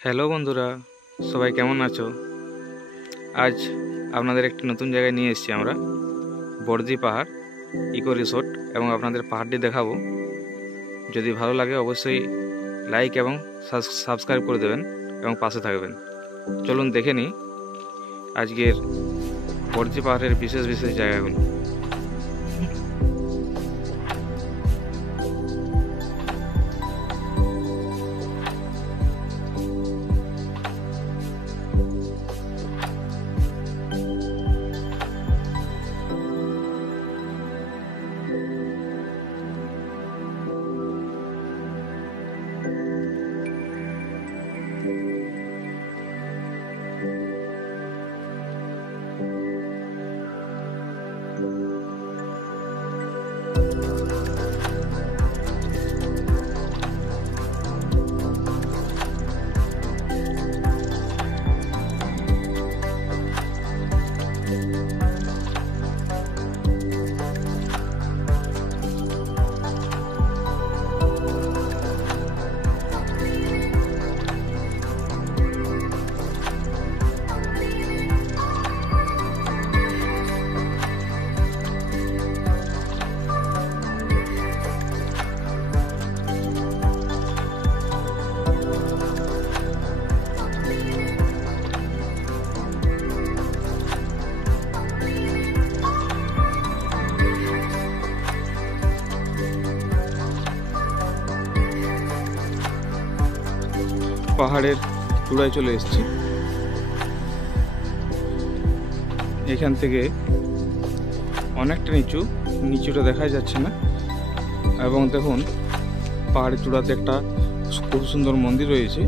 হ্যালো বন্ধুরা, সবাই কেমন আছো? আজ আপনাদের একটি নতুন জায়গায় নিয়ে এসেছি আমরা, বর্দি পাহাড় ইকো রিসোর্ট, এবং আপনাদের পাহাড়টি দেখাবো। যদি ভালো লাগে অবশ্যই লাইক এবং সাবস্ক্রাইব করে দেবেন এবং পাশে থাকবেন। চলুন দেখে নিই আজকের বর্দি পাহাড়ের বিশেষ বিশেষ জায়গাগুলো। পাহাড়ের চূড়ায় চলে এসেছি। এখান থেকে অনেকটা নিচুটা দেখা যাচ্ছে না, এবং দেখুন পাহাড়ের চূড়াতে একটা খুব সুন্দর মন্দির রয়েছে।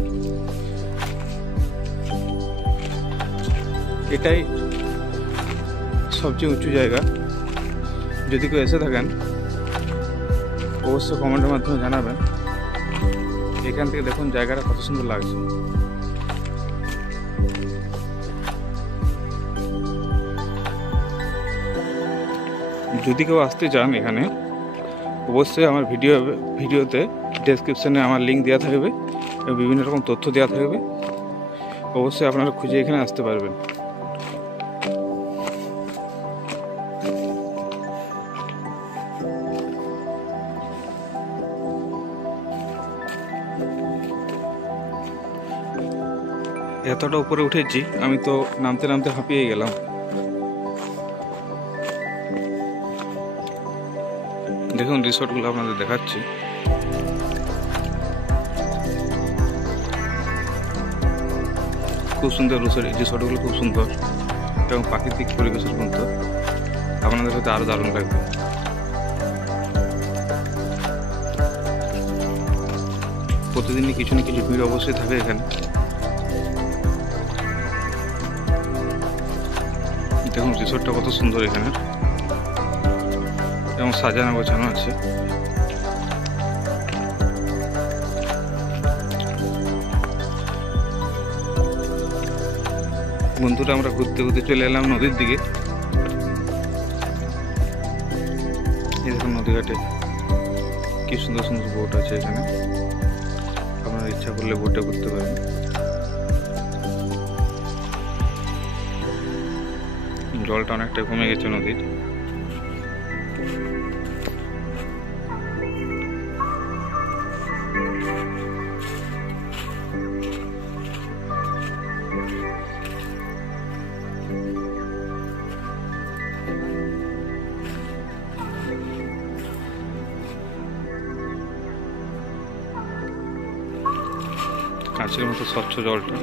এটাই সবচেয়ে উঁচু জায়গা। যদি কেউ এসে থাকেন অবশ্যই কমেন্টের মাধ্যমে জানাবেন। এখান থেকে দেখুন জায়গাটা কত সুন্দর লাগছে। যদি কেউ আসতে চান এখানে, অবশ্যই আমার ভিডিওতে ডেসক্রিপশনে আমার লিঙ্ক দেওয়া থাকবে এবং বিভিন্ন রকম তথ্য দেওয়া থাকবে। অবশ্যই আপনারা খুঁজে এখানে আসতে পারবেন। এতটা উপরে উঠেছি আমি তো নামতে নামতে হাঁপিয়ে গেলাম। দেখুন রিসোর্টগুলো আপনাদের দেখাচ্ছি। খুব সুন্দর রিসোর্টগুলো, খুব সুন্দর এবং প্রাকৃতিক পরিবেশের মধ্যে আপনাদের সাথে আরো দারুণ লাগবে। প্রতিদিনই কিছু না কিছু ভিড় অবশ্যই থাকে এখানে। দেখুন রিসোর্টটা কত সুন্দর এখানে, এবং সাজানো গোছানো আছে। বন্ধুরা, আমরা ঘুরতে ঘুরতে চলে এলাম নদীর দিকে। এই দেখুন নদী ঘাটে কি সুন্দর সুন্দর বোট আছে এখানে। আপনারা ইচ্ছা করলে বোটে ঘুরতে পারেন। জলটা অনেকটা কমে গেছে নদীর। কাঁচের মতো স্বচ্ছ জলটা,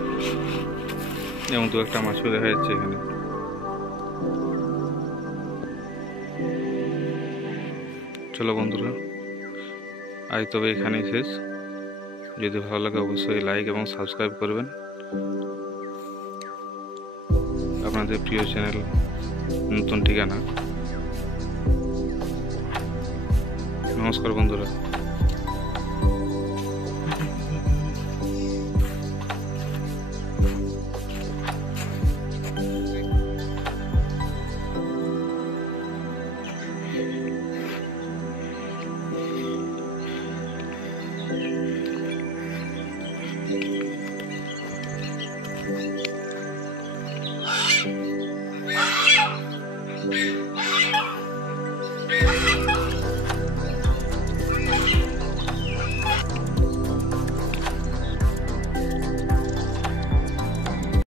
এবং দু একটা মাছও দেখা যাচ্ছে এখানে। চলো বন্ধুরা, আজ তবে এখানেই শেষ। যদি ভালো লাগে অবশ্যই লাইক এবং সাবস্ক্রাইব করবেন। আপনাদের প্রিয় চ্যানেল নতুন ঠিকানা। নমস্কার বন্ধুরা।